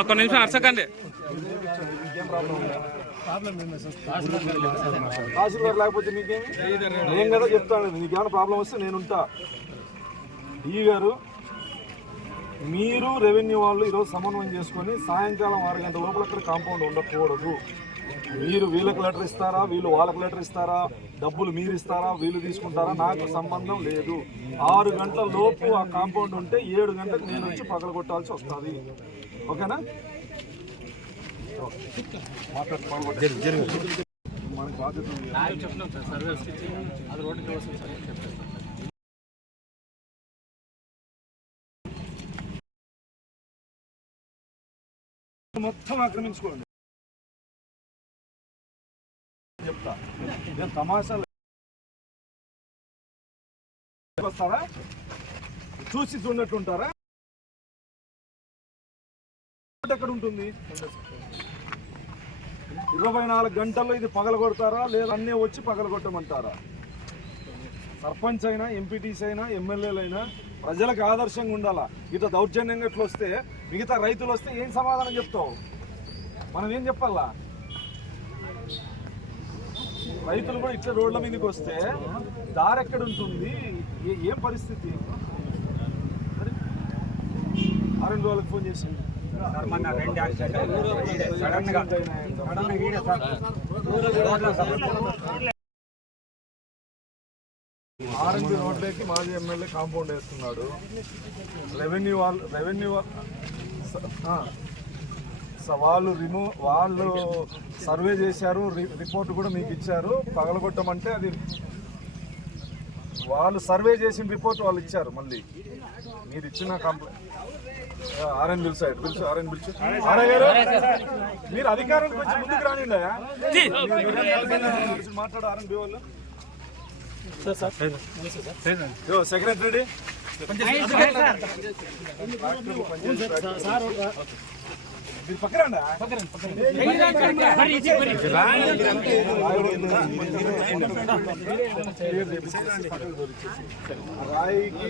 ఒక్క నిమిషం అర్చకండి. తహసీల్దార్ లేకపోతే నీకేమి? నేను కదా చెప్తాను, నీకేమైనా ప్రాబ్లం వస్తే నేనుంటా. ఈ గారు మీరు రెవెన్యూ వాళ్ళు ఈరోజు సమన్వయం చేసుకొని సాయంకాలం 6 గంటల లోపల అక్కడ కాంపౌండ్ ఉండకూడదు. మీరు వీళ్ళకి లెటర్ ఇస్తారా, వీళ్ళు వాళ్ళకి లెటర్ ఇస్తారా, డబ్బులు మీరు ఇస్తారా, వీళ్ళు తీసుకుంటారా, నాకు సంబంధం లేదు. 6 గంటల లోపు ఆ కాంపౌండ్ ఉంటే 7 గంటలకు నేను వచ్చి పగలగొట్టాల్సి వస్తుంది. ఓకేనా? మనకి బాధ్యత మొత్తం ఆక్రమించుకోండి. చెప్తా, నేను తమాషాలు వస్తారా, చూసి చూడట్టుంటారా? ఎక్కడ ఉంటుంది? 24 గంటల్లో ఇది పగలగొడతారా లేదా అన్నీ వచ్చి పగలగొట్టమంటారా? సర్పంచ్ అయినా, ఎంపీటీసీ అయినా, ఎమ్మెల్యేలు అయినా ప్రజలకు ఆదర్శంగా ఉండాలా. ఇట్లా దౌర్జన్యంగా ఇట్లా వస్తే మిగతా రైతులు వస్తే ఏం సమాధానం చెప్తావు? మనం ఏం చెప్పాలా? రైతులు కూడా ఇట్లా రోడ్ల మీదకి వస్తే దారి ఎక్కడ ఉంటుంది? ఏం పరిస్థితి? ఆరెంజ్ వాళ్ళకి ఫోన్ చేసింది, ఆరెంజ్ రోడ్లకి మాజీ ఎమ్మెల్యే కాంపౌండ్ వేస్తున్నాడు. రెవెన్యూ వాళ్ళు సర్వే చేశారు, రిపోర్ట్ కూడా మీకు ఇచ్చారు. పగలగొట్టమంటే అది వాళ్ళు సర్వే చేసిన రిపోర్ట్ వాళ్ళు ఇచ్చారు. మళ్ళీ మీరు ఇచ్చిన complaint RN bill side RN bill మీరు అధికారులు కొంచెం ముందుకు రానిండా మాట్లాడు. ఆర్ఎన్ బి వాళ్ళు సెక్రటరీ మీరు పక్కరండా రాయికి